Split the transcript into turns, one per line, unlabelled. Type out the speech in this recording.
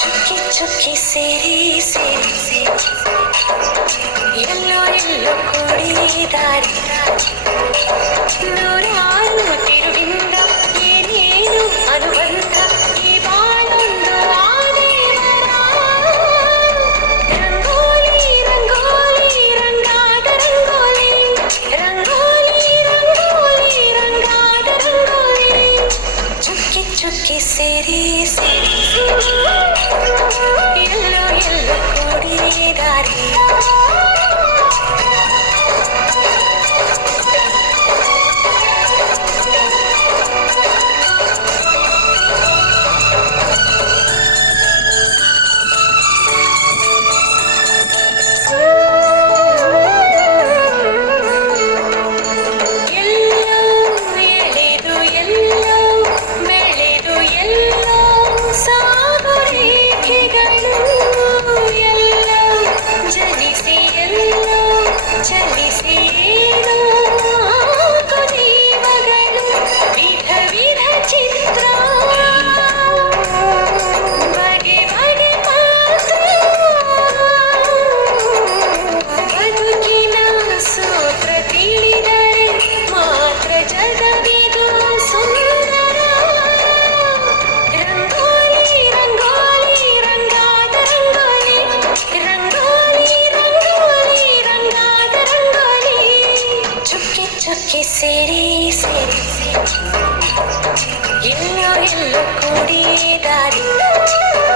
chucky chucky city city city yellow Chucky City, City, City. चलिसी ಚುಕ್ಕಿ ಸೇರಿ ಸೇರಿ ಇನ್ನು ಎಲ್ಲೂ ಕೂಡಿದಾರಿ